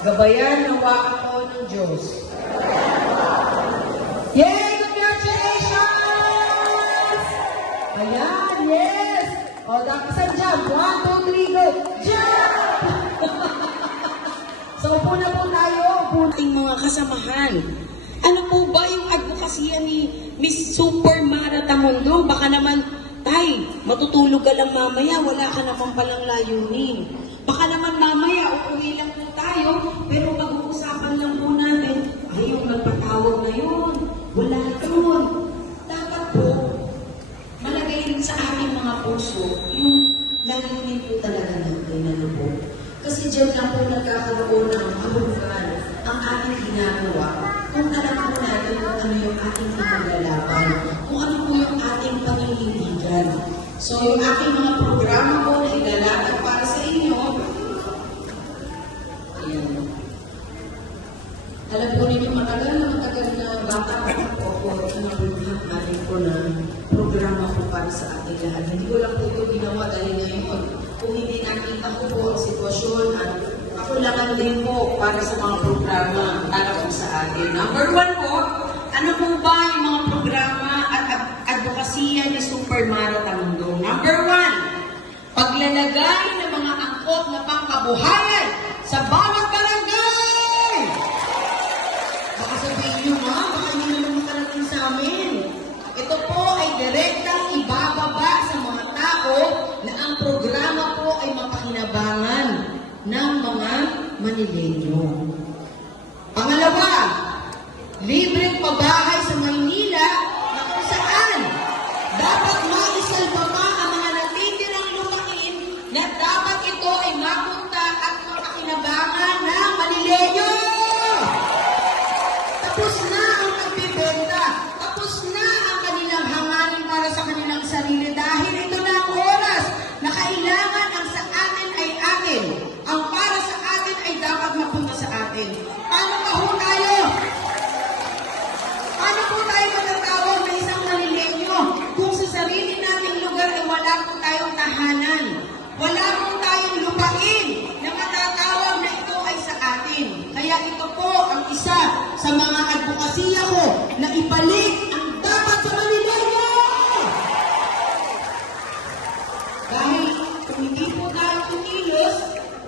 Gabayan nawa ako ng Diyos. Yay! Congratulations! Ayan, yes! O, dakisan dyan. 1, 2, 3, go! Jump! So, upo na po tayo. Ating mga kasamahan. Ano po ba yung advokasya ni Miss Super Mara Tamundong? Baka naman, tay, matutulog ka lang mamaya, wala ka naman palang layunin. Baka naman mamaya, uuwi lang po tayo, pero pag-uusapan lang po natin, ay yung nagpatawag na yun, wala yun. Dapat po, malagay rin sa ating mga puso, yung layunin po talaga natin, ano po. Kasi dyan lang po nagkakaroon ng kahulugan ang ating ginagawa kung alam po natin kung ano yung ating pinaglalaban, kung ano po yung ating paninindigan. So, yung ating mga programa po na ilalagay para sa inyo, ayan. Alam po ninyo, matagal na bata po ako natin po na programa po para sa ating lahat. Hindi ko lang po ito ginawa dahil ngayon. Kung hindi nakita ko po ang sitwasyon at kakulangan din po para sa mga programa para po sa atin. Number 1 po, ano po ba yung mga programa at advokasya ni Super Mara Tamundong? Number 1, paglalagay ng mga angkop na pangkabuhayan sa bawat barangay! Baka sabihin nyo na, baka hindi naman makarating sa amin. Ito po ay direktang ibababa sa mga tao na ang programa po ay mapakinabangan ng mga Manileño. Pangalawa, libreng pabahay sa Maynila na kung saan dapat maisalba pa ang mga natitirang lupain na dapat ito ay mapunta at mapakinabangan ng Manileño. Tapos na ang nagbibenta. Tapos na ang kanilang hangarin para sa kanilang sarili dahil ito na ang oras na kailangan ang sa atin ay atin. Ang para sa atin ay dapat mapunta sa atin. Paano pa ho tayo? Paano po tayo matatawag na isang Manileño kung sa sarili nating lugar ay wala po tayong tahanan? Wala po tayong lupain na matatawag na ito ay sa atin. Kaya ito po ang isa sa mga advokasya ko na ibalik ang dapat sa Manileño! Dahil kung hindi po tayo kumilos,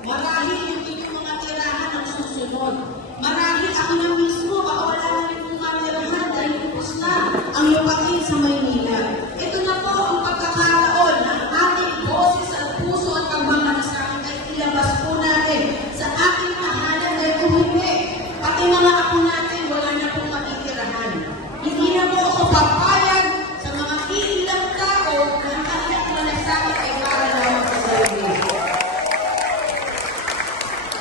marahil yung inyong mga tirahan ang susunod. Marahil ako na mismo, baka wala na rin pong matirahan dahil upos na ang lupain sa Maynila. Ito na po ang pagkakaroon ng ating boses at puso at pagmamalasakit ay ilabas po natin sa ating tahanan dahil kung hindi, pati mga ako natin wala na pong matitirahan. Hindi na po ako papayag sa mga ilang tao na ang kanilang malasakit ay para naman sa sarili.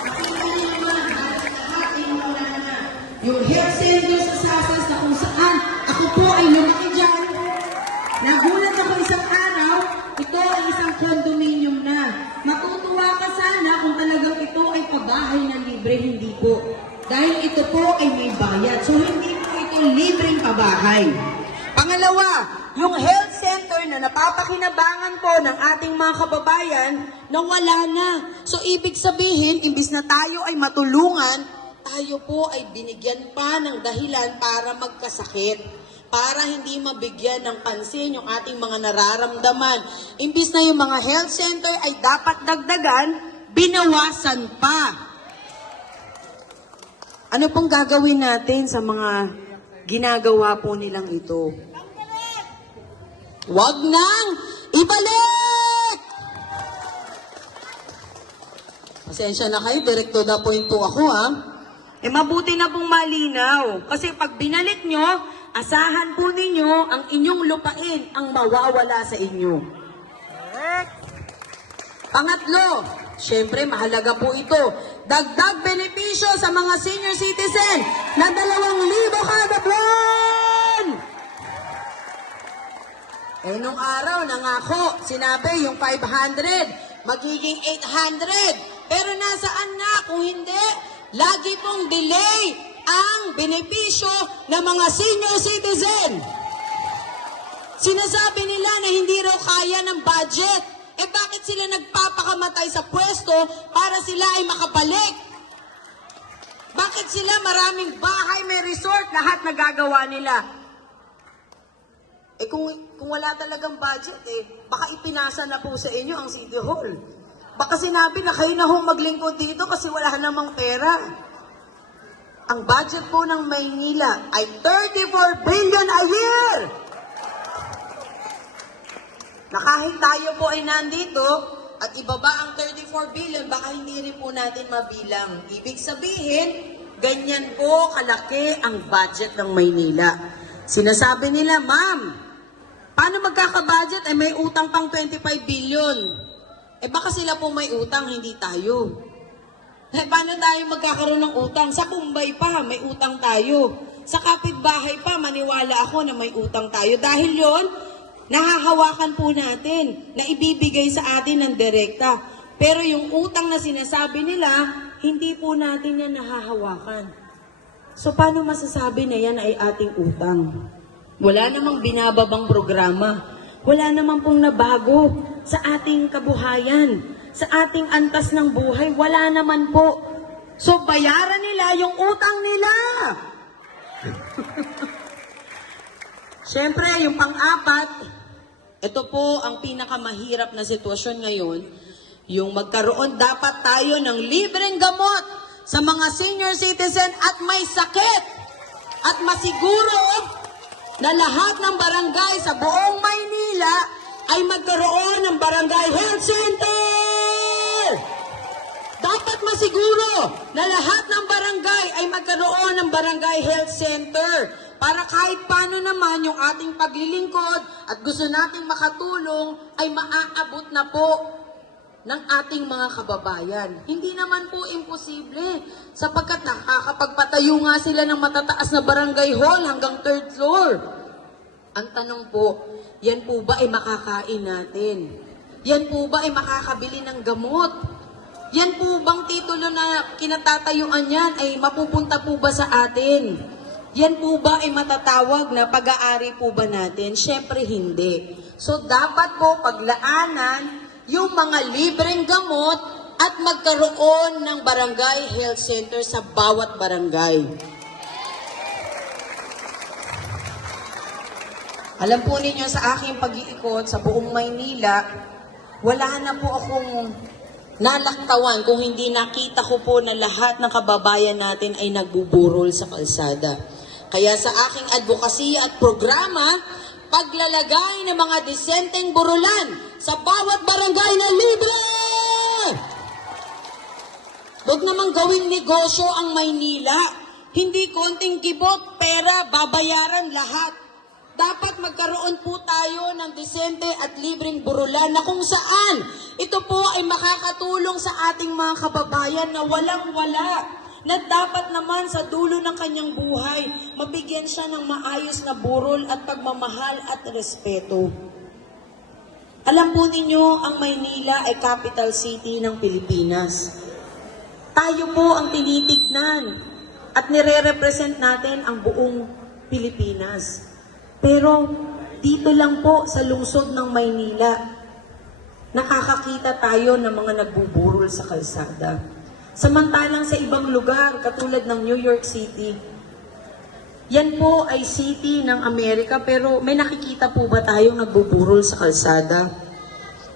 Nakita niyo naman, lahat ay muna na. Yung health center sa Sasas na kung saan ako po ay lumaki dyan. Nagulat ako isang araw, ito ay isang condominium na. Matutuwa ka sana kung talagang ito ay pabahay na libre, hindi po. Dahil ito po ay may bayad. So hindi po ito libreng pabahay. Pangalawa, yung health center na napapakinabangan po ng ating mga kababayan na wala na. So ibig sabihin, imbis na tayo ay matulungan, tayo po ay binigyan pa ng dahilan para magkasakit. Para hindi mabigyan ng pansin yung ating mga nararamdaman. Imbis na yung mga health center ay dapat dagdagan, binawasan pa. Ano pong gagawin natin sa mga ginagawa po nilang ito? Wag nang ibalik! Pasensya na kayo, direct to the point po ako mabuti na pong malinaw. Kasi pag binalik nyo, asahan po ninyo ang inyong lupain ang mawawala sa inyo. Pangatlo, syempre mahalaga po ito, dagdag benepisyo sa mga senior citizen na 2,000 kada buwan! Nung araw, nangako, sinabi yung 500, magiging 800. Pero nasaan na kung hindi? Lagi pong delay ang benepisyo ng mga senior citizen. Sinasabi nila na hindi raw kaya ng budget. Bakit sila nagpapakamatay sa pwesto para sila ay makabalik? Bakit sila maraming bahay, may resort, lahat nagagawa nila? Eh kung wala talagang budget, baka ipinasa na po sa inyo ang City Hall. Baka sinabi na kayo na ho maglingkod dito kasi wala namang pera. Ang budget po ng Maynila ay 34 billion a year! Na kahit tayo po ay nandito at ibaba ang 34 billion, baka hindi rin po natin mabilang. Ibig sabihin, ganyan po kalaki ang budget ng Maynila. Sinasabi nila, ma'am, paano magkaka-budget? May utang pang 25 billion. Baka sila po may utang, hindi tayo. Paano tayo magkakaroon ng utang? Sa Kumbay pa, may utang tayo. Sa kapitbahay pa, maniwala ako na may utang tayo. Dahil yon, nahahawakan po natin na ibibigay sa atin ng direkta. Pero yung utang na sinasabi nila, hindi po natin yan nahahawakan. So paano masasabi na yan ay ating utang? Wala namang binababang programa. Wala namang pong nabago sa ating kabuhayan, sa ating antas ng buhay. Wala naman po. So bayaran nila yung utang nila. Siyempre, yung pang-apat, ito po ang pinakamahirap na sitwasyon ngayon, yung magkaroon dapat tayo ng libreng gamot sa mga senior citizen at may sakit. At masiguro na lahat ng barangay sa buong Maynila ay magkaroon ng barangay health center. Dapat masiguro na lahat ng barangay ay magkaroon ng barangay health center. Para kahit paano naman yung ating paglilingkod at gusto nating makatulong ay maaabot na po ng ating mga kababayan. Hindi naman po imposible sapagkat nakakapagpatayo nga sila ng matataas na barangay hall hanggang 3rd floor. Ang tanong po, yan po ba ay makakain natin? Yan po ba ay makakabili ng gamot? Yan po bang titulo na kinatatayuan yan ay mapupunta po ba sa atin? Yan po ba ay matatawag na pag-aari po ba natin? Siyempre hindi. So dapat po paglaanan yung mga libreng gamot at magkaroon ng barangay health center sa bawat barangay. Alam po ninyo sa aking pag-iikot sa buong Maynila, wala na po akong nalaktawan kung hindi nakita ko po na lahat ng kababayan natin ay nagbuburol sa kalsada. Kaya sa aking advokasya at programa, paglalagay ng mga disenteng burulan sa bawat barangay na libre! Huwag namang gawing negosyo ang Maynila. Hindi konting kibot, pera, babayaran lahat. Dapat magkaroon po tayo ng disente at libreng burulan na kung saan ito po ay makakatulong sa ating mga kababayan na walang-wala. Na dapat naman sa dulo ng kanyang buhay, mabigyan siya ng maayos na burol at pagmamahal at respeto. Alam po ninyo, ang Maynila ay capital city ng Pilipinas. Tayo po ang tinitignan at nire-represent natin ang buong Pilipinas. Pero dito lang po sa lungsod ng Maynila, nakakakita tayo ng mga nagbuburol sa kalsada. Samantalang sa ibang lugar, katulad ng New York City, yan po ay city ng Amerika, pero may nakikita po ba tayong nagbuburol sa kalsada?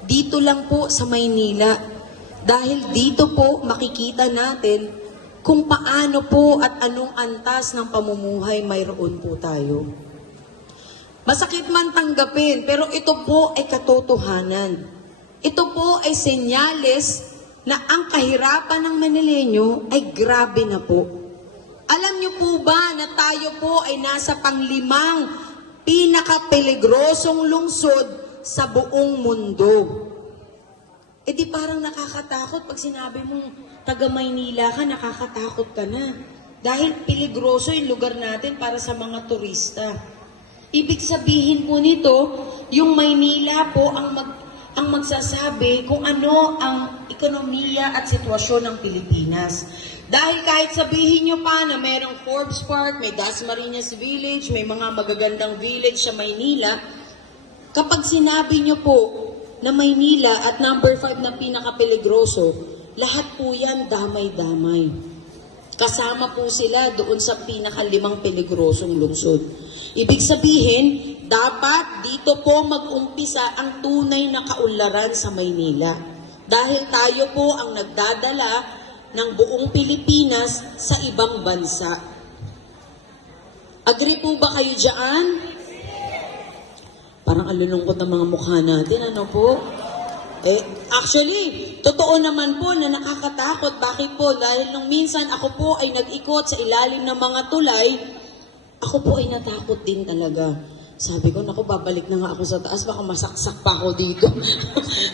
Dito lang po sa Maynila. Dahil dito po makikita natin kung paano po at anong antas ng pamumuhay mayroon po tayo. Masakit man tanggapin, pero ito po ay katotohanan. Ito po ay senyales na ang kahirapan ng Manileño ay grabe na po. Alam niyo po ba na tayo po ay nasa pang-5 pinaka-peligrosong lungsod sa buong mundo? Di parang nakakatakot pag sinabi mong taga Maynila ka, nakakatakot ka na. Dahil peligroso yung lugar natin para sa mga turista. Ibig sabihin po nito, yung Maynila po ang magsasabi kung ano ang ekonomiya at sitwasyon ng Pilipinas. Dahil kahit sabihin nyo pa na mayroong Forbes Park, may Dasmariñas Village, may mga magagandang village sa Maynila, kapag sinabi nyo po na Maynila at number 5 na pinaka-peligroso, lahat po yan damay-damay. Kasama po sila doon sa pinakalimang peligrosong lungsod. Ibig sabihin, dapat dito po mag-umpisa ang tunay na kaunlaran sa Maynila. Dahil tayo po ang nagdadala ng buong Pilipinas sa ibang bansa. Agree po ba kayo dyan? Parang alulungkot ng mga mukha natin, ano po? Actually, totoo naman po na nakakatakot. Bakit po? Dahil nung minsan ako po ay nag-ikot sa ilalim ng mga tulay, ako po ay natakot din talaga. Sabi ko, naku, babalik na nga ako sa taas, baka masaksak pa ako dito.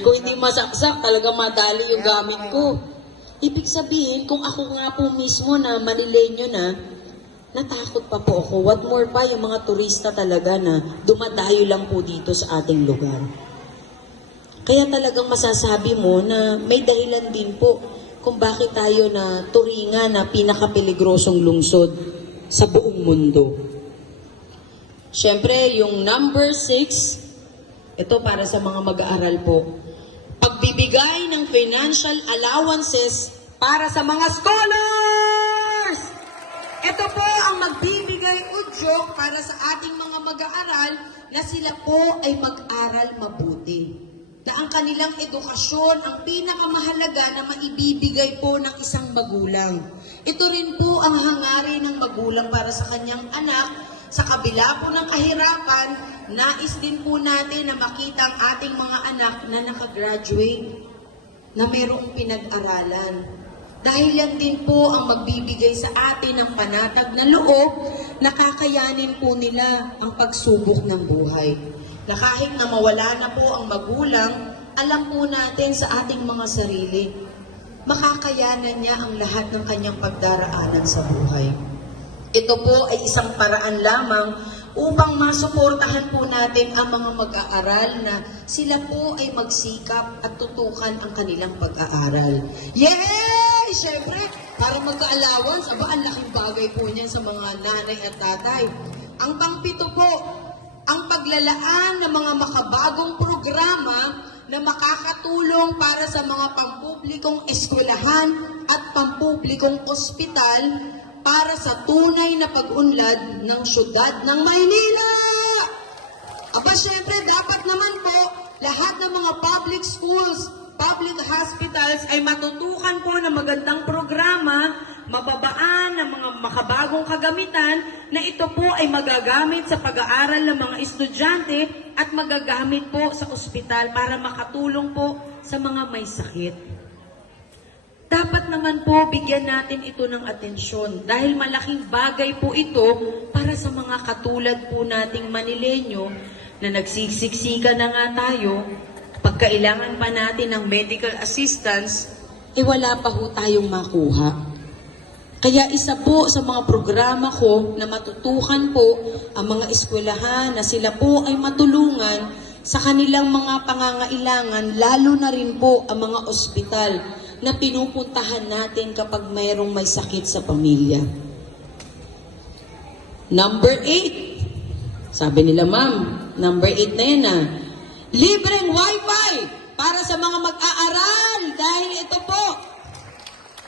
Kung hindi masaksak, talaga madali yung gamit ko. Ibig sabihin, kung ako nga po mismo na Manileño na, natakot pa po ako. What more pa, yung mga turista talaga na dumadayo lang po dito sa ating lugar. Kaya talagang masasabi mo na may dahilan din po kung bakit tayo na turingan na pinakapeligrosong lungsod sa buong mundo. Siyempre, yung number 6, ito para sa mga mag-aaral po. Pagbibigay ng financial allowances para sa mga scholars! Ito po ang magbibigay udyok para sa ating mga mag-aaral na sila po ay mag-aral mabuti. Na ang kanilang edukasyon ang pinakamahalaga na maibibigay po ng isang magulang. Ito rin po ang hangarin ng magulang para sa kanyang anak. Sa kabila po ng kahirapan, nais din po natin na makita ang ating mga anak na nakagraduate, na mayroong pinag-aralan. Dahil yan din po ang magbibigay sa atin ng panatag na loob na kakayanin po nila ang pagsubok ng buhay. Na kahit na mawala na po ang magulang, alam po natin sa ating mga sarili, makakayanan niya ang lahat ng kanyang pagdaraanan sa buhay. Ito po ay isang paraan lamang upang masuportahan po natin ang mga mag-aaral na sila po ay magsikap at tutukan ang kanilang pag-aaral. Yay! Siyempre, para magka-allowance, ang laking bagay po niyan sa mga nanay at tatay. Ang pangpito po, ang paglalaan ng mga makabagong programa na makakatulong para sa mga pampublikong eskwelahan at pampublikong ospital para sa tunay na pag-unlad ng syudad ng Maynila. Aba, syempre, dapat naman po lahat ng mga public schools, public hospitals ay matutukan po ng magandang programa, mababaan ng mga makabagong kagamitan na ito po ay magagamit sa pag-aaral ng mga estudyante at magagamit po sa ospital para makatulong po sa mga may sakit. Dapat naman po bigyan natin ito ng atensyon dahil malaking bagay po ito para sa mga katulad po nating Manileño na nagsisiksika na nga tayo, pagkailangan pa natin ng medical assistance, wala pa ho tayong makuha. Kaya isa po sa mga programa ko na matutukan po ang mga eskwelahan na sila po ay matulungan sa kanilang mga pangangailangan, lalo na rin po ang mga ospital na pinupuntahan natin kapag mayroong may sakit sa pamilya. Number 8. Sabi nila, ma'am, number 8 na yan libreng wifi para sa mga mag-aaral dahil ito po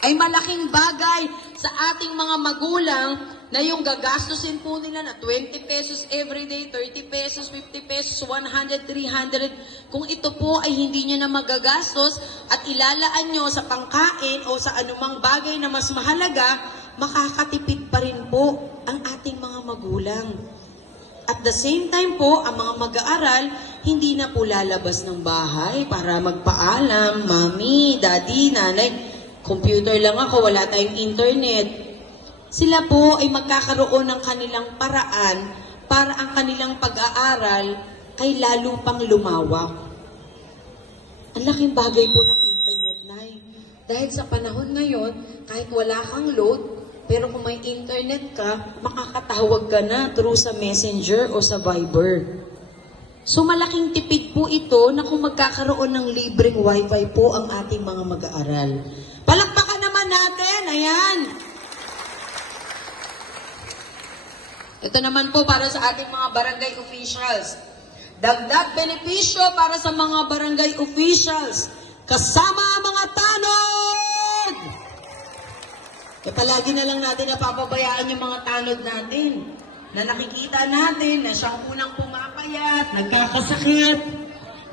ay malaking bagay sa ating mga magulang na yung gagastusin po nila na 20 pesos every day, 30 pesos, 50 pesos, 100, 300. Kung ito po ay hindi nyo na magagastos at ilalaan nyo sa pangkain o sa anumang bagay na mas mahalaga, makakatipid pa rin po ang ating mga magulang. At the same time po, ang mga mag-aaral, hindi na po lalabas ng bahay para magpaalam, mami, daddy, nanay, computer lang ako, wala tayong internet. Sila po ay magkakaroon ng kanilang paraan para ang kanilang pag-aaral ay lalo pang lumawak. Ang laking bagay po ng internet, Nay. Dahil sa panahon ngayon, kahit wala kang load, pero kung may internet ka, makakatawag ka na through sa Messenger o sa Viber. So malaking tipid po ito na kung magkakaroon ng libreng wifi po ang ating mga mag-aaral. Palakpakan naman natin, ayan. Ito naman po para sa ating mga barangay officials. Dagdag benepisyo para sa mga barangay officials. Kasama ang mga tanod! palagi na lang natin napapabayaan yung mga tanod natin na nakikita natin na siyang unang pumapayat, nagkakasakit.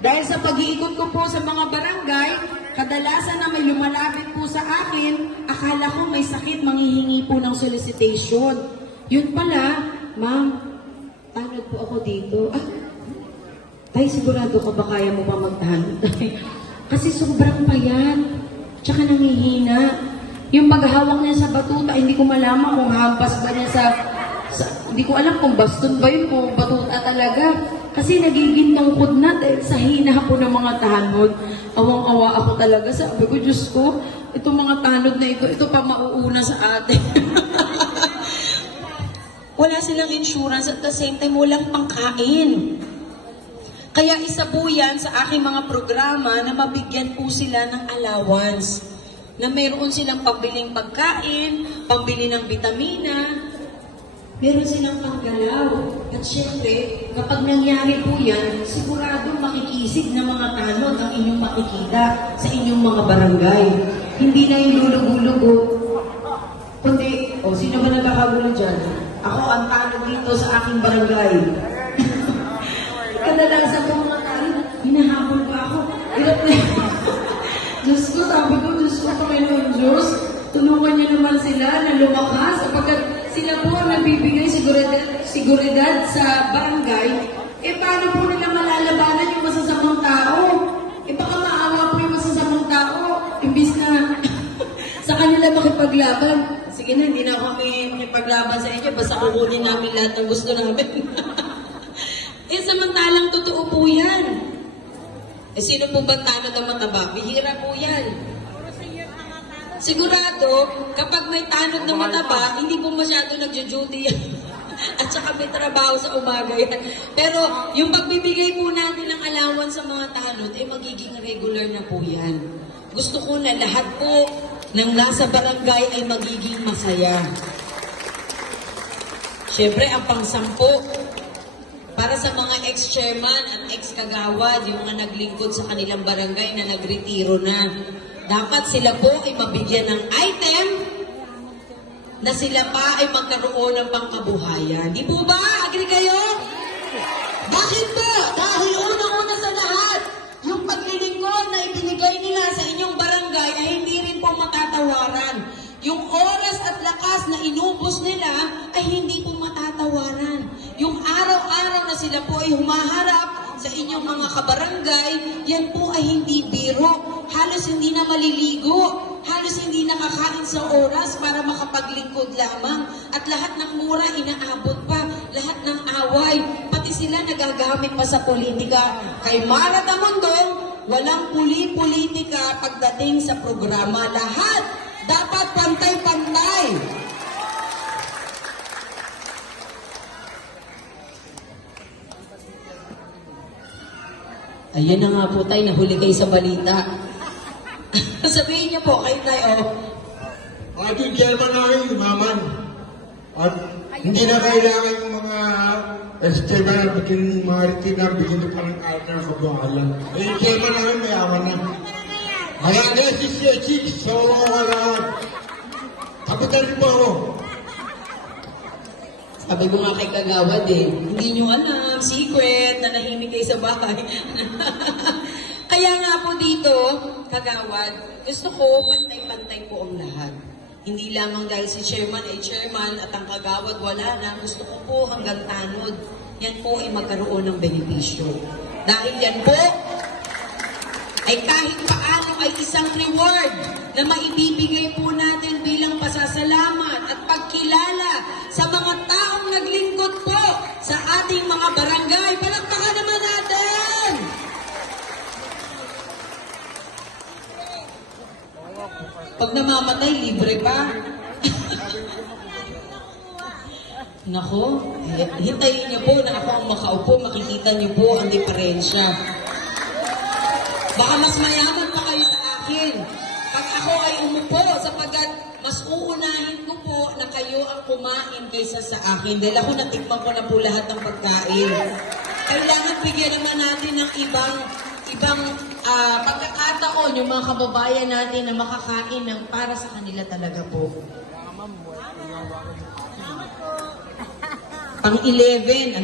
Dahil sa pag-iikot ko po sa mga barangay, kadalasan na may lumalapit po sa akin, akala ko may sakit, manghihingi po ng solicitation. Yun pala, ma'am, tanod po ako dito. Tay, sigurado ka ba kaya mo pa magtanod? Kasi sobrang payat, tsaka nangihina. Yung paghahawak niya sa batuta, hindi ko malaman kung hampas ba niya sa hindi ko alam kung baston ba yun, kung batuta talaga. Kasi nagiging tungkod na dahil sa hina po ng mga tanod. Awang-awa ako talaga. Sabi ko, Diyos ko, itong mga tanod na ito pa mauuna sa atin. Wala silang insurance at the same time, walang pangkain. Kaya isa po yan sa aking mga programa na mabigyan po sila ng allowance. Na mayroon silang pambiling pagkain, pambili ng vitamina, meron silang panggalaw. At syempre, kapag nangyari po yan, sigurado makikisig na mga tanod ang inyong makikita sa inyong mga barangay. Hindi na yung lulugo-lugo. Kundi, sino ba nagkakagulo dyan? Ako ang tanod dito sa aking barangay. Kadalasan po mga tanod, hinahabol pa ako. Diyos ko, sabi ko, Diyos ko, Panginoon Diyos, tulungan niyo naman sila na lumakas sapagkat sila po ang nagbibigay seguridad sa barangay. Paano po nila malalabanan yung masasamang tao? Baka maawa po yung masasamang tao. Imbis na sa kanila makipaglaban. Sige na, hindi na kami makipaglaban sa inyo. Basta kukunin namin lahat ng gusto namin. Samantalang totoo po yan. Sino po ba tanod ang mataba? Bihira po yan. Sigurado, kapag may tanod na mataba, hindi po masyado nagjo-duty yan. At saka may trabaho sa umaga yan. Pero yung pagbibigay po natin ng allowance sa mga tanod, magiging regular na po yan. Gusto ko na lahat po ng nasa barangay ay magiging masaya. Siyempre, ang pangsampo, para sa mga ex-chairman at ex-kagawad, yung mga naglingkod sa kanilang barangay na nagretiro na, dapat sila po ay mabigyan ng item na sila pa ay magkaroon ng pangkabuhayan. Di po ba? Agree kayo? Bakit ba? Dahil unang-una sa lahat, yung paglilingkod na ibinigay nila sa inyong barangay ay hindi rin po matatawaran. Yung oras at lakas na inubos nila ay hindi po matatawaran. Yung araw-araw na sila po ay humaharap sa inyong mga kabarangay, yan po ay hindi biro. Halos hindi na maliligo. Halos hindi nakakain sa oras para makapaglingkod lamang. At lahat ng mura inaabot pa. Lahat ng away. Pati sila nagagamit pa sa politika. Kay Mara Tamundong, walang puli-politika pagdating sa programa. Lahat dapat pantay-pantay. Ayan na nga po tayo, nahuli kayo sa balita. Sabihin niyo po, kayo tayo, Ating chairman namin, umaman. At hindi na kailangan yung mga chairman na bigyan mga ritina, bigyan pa ng kahit na kabuhayan. Yung chairman namin, mayaman na. Barangay 66, sa mga kailangan. Kapitan po ako. sabi ko nga kay Kagawad hindi nyo alam, secret, na nahimik kayo sa bahay. Kaya nga po dito, Kagawad, gusto ko pantay-pantay po ang lahat. Hindi lamang dahil si chairman ay chairman at ang Kagawad wala na, gusto ko po hanggang tanod, yan po ay magkaroon ng benepisyo. Dahil yan po, ay kahit paano ay isang reward na maibibigay po natin bilang pasasalamat at pagkilala sa mga taong naglingkod po sa ating mga barangay. Palakpakan naman natin! Pag namamatay, libre pa. Nako, hintayin niyo po na ako ang makaupo, makikita niyo po ang diferensya. Baka mas mayaman pa kayo sa akin pag ako ay umupo sapagkat mas uunahin ko po na kayo ang kumain kaysa sa akin dahil ako natikman ko na po lahat ng pagkain. Kailangan bigyan naman natin ng ibang pagkakataon yung mga kababayan natin na makakain ng para sa kanila talaga po. Pang 11.